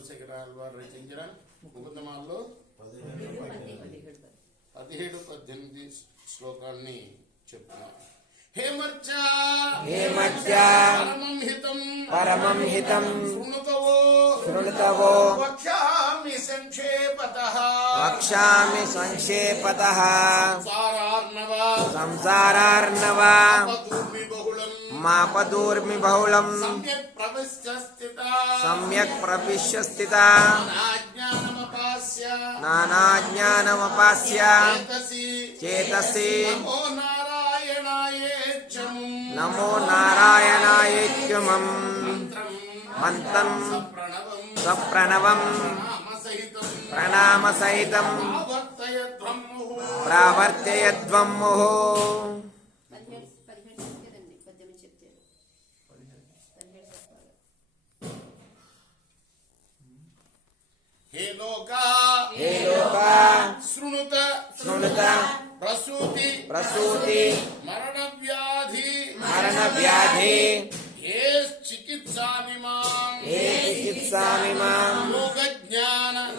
కులశేఖర వారు రచించిన ముకుందమాల్లో 17-18 శ్లోకాన్ని చెప్తున్నారు. పరమం హితం శృణుతవో వక్ష్యామి సంక్షేపతః సంసారార్ణవ మాపదూర్మి బహుళం సమ్యక్ ప్రవిశ్య స్థితా నానాజ్ఞానమపాస్య చేతసి నమో నారాయణాయేత్యమం మంత్రం సప్రణవం ప్రణామసహితం ప్రావర్తయధ్వం ముహు. హే లోకా శృణుత ప్రసూతి మరణ వ్యాధి ఏ చికిత్సామిమాం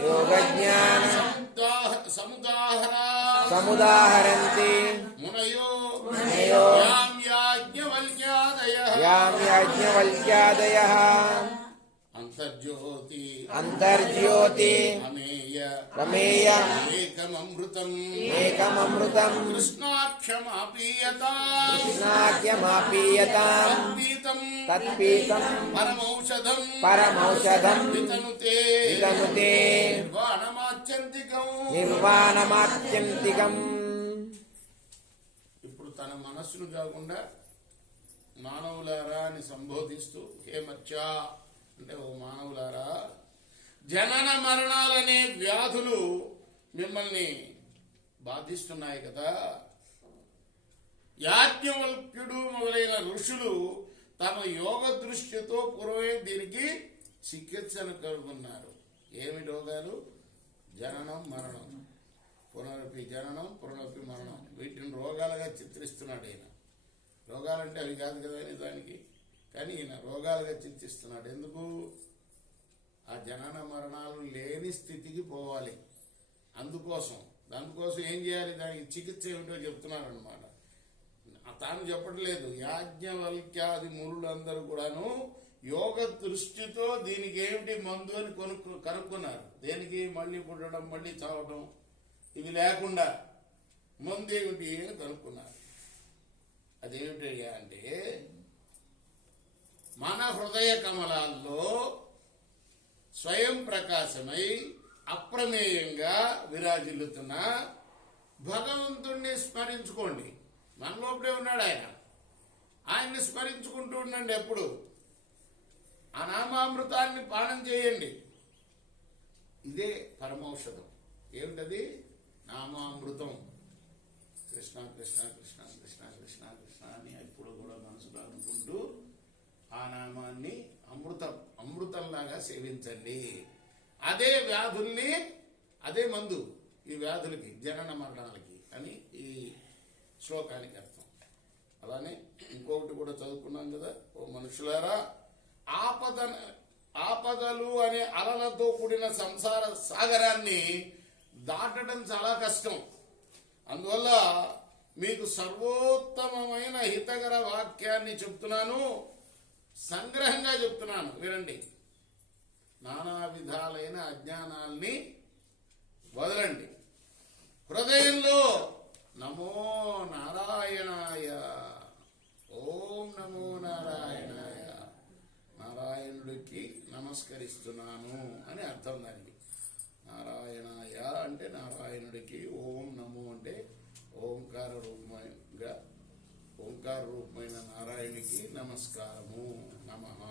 యోగజ్ఞాన సముదాహరంతి మునయో యాం యాజ్ఞవల్క్యాదయః అంతర్జ్యోతి రమేయ ఏకమమృతం కృష్ణాఖ్యమాపీయతాం తత్పీతం పరమౌషధం వితనుతే నిర్వాణమాత్యంతికం. ఇప్పుడు తన మనస్సును కాకుండా మానవులారా అని సంబోధిస్తూ హే మర్చా అంటే ఓ మానవులారా, జనన మరణాలనే వ్యాధులు మిమ్మల్ని బాధిస్తున్నాయి కదా. యాజ్ఞవల్క్యుడు మొదలైన ఋషులు తమ యోగ దృష్టితో పూర్వమే దీనికి చికిత్సను కనుగొన్నారు. ఏమి రోగాలు? జననం మరణం, పునరపి జననం పునరపి మరణం. వీటిని రోగాలుగా చిత్రిస్తున్నాడు ఈయన. రోగాలంటే అవి కాదు కదా నిజానికి, కానీ ఈయన రోగాలుగా చింతిస్తున్నాడు. ఎందుకు? ఆ జనన మరణాలు లేని స్థితికి పోవాలి. దానికోసం ఏం చేయాలి? దానికి చికిత్స ఏమిటో చెప్తున్నారు అనమాట. తాను చెప్పట్లేదు, యాజ్ఞవల్క్యాది మునులందరూ కూడాను యోగ దృష్టితో దీనికి ఏమిటి మందు అని కనుక్కున్నారు. దేనికి? మళ్ళీ పుట్టడం, మళ్ళీ చావడం, ఇవి లేకుండా మందు ఏమిటి అని కనుక్కున్నారు. అదేమిటి అంటే మన హృదయ కమలాల్లో స్వయం ప్రకాశమై అప్రమేయంగా విరాజిల్లుతున్న భగవంతుణ్ణి స్మరించుకోండి. మన లోపలే ఉన్నాడు ఆయన. ఆయన్ని స్మరించుకుంటూ ఉండండి. ఎప్పుడు ఆ నామామృతాన్ని పానం చేయండి. ఇదే పరమౌషధం. ఏమిటది? నామామృతం. కృష్ణ కృష్ణ కృష్ణ కృష్ణ కృష్ణ కృష్ణ అని ఎప్పుడు కూడా మనసులో అనుకుంటూ ఆ నామాన్ని అమృతంలాగా సేవించండి. అదే వ్యాధుల్ని, అదే మందు ఈ వ్యాధులకి, జనన మరణాలకి అని ఈ శ్లోకానికి అర్థం. అలానే ఇంకొకటి కూడా చదువుకున్నాం కదా, ఓ మనుషులారా, ఆపదలు అనే అలలతో కూడిన సంసార సాగరాన్ని దాటడం చాలా కష్టం. అందువల్ల మీకు సర్వోత్తమమైన హితకర వాక్యాన్ని చెప్తున్నాను, సంగ్రహంగా చెప్తున్నాను, వినండి. నానా విధాలైన అజ్ఞానాల్ని వదలండి. హృదయంలో నమో నారాయణాయ, ఓం నమో నారాయణాయ, నారాయణుడికి నమస్కరిస్తున్నాను అని అర్థం. దానికి నారాయణాయ అంటే నారాయణుడికి, ఓం నమో అంటే ఓంకార రూపమైన నారాయణుడికి నమస్కారము, నమః.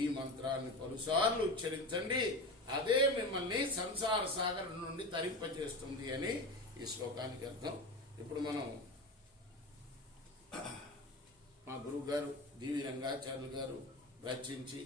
ఈ మంత్రాన్ని పలుసార్లు ఉచ్చరించండి. అదే మిమ్మల్ని సంసార సాగరం నుండి తరింపజేస్తుంది అని ఈ శ్లోకానికి అర్థం. ఇప్పుడు మనం మా గురువు గారు డివి రంగాచార్యులు గారు రచించి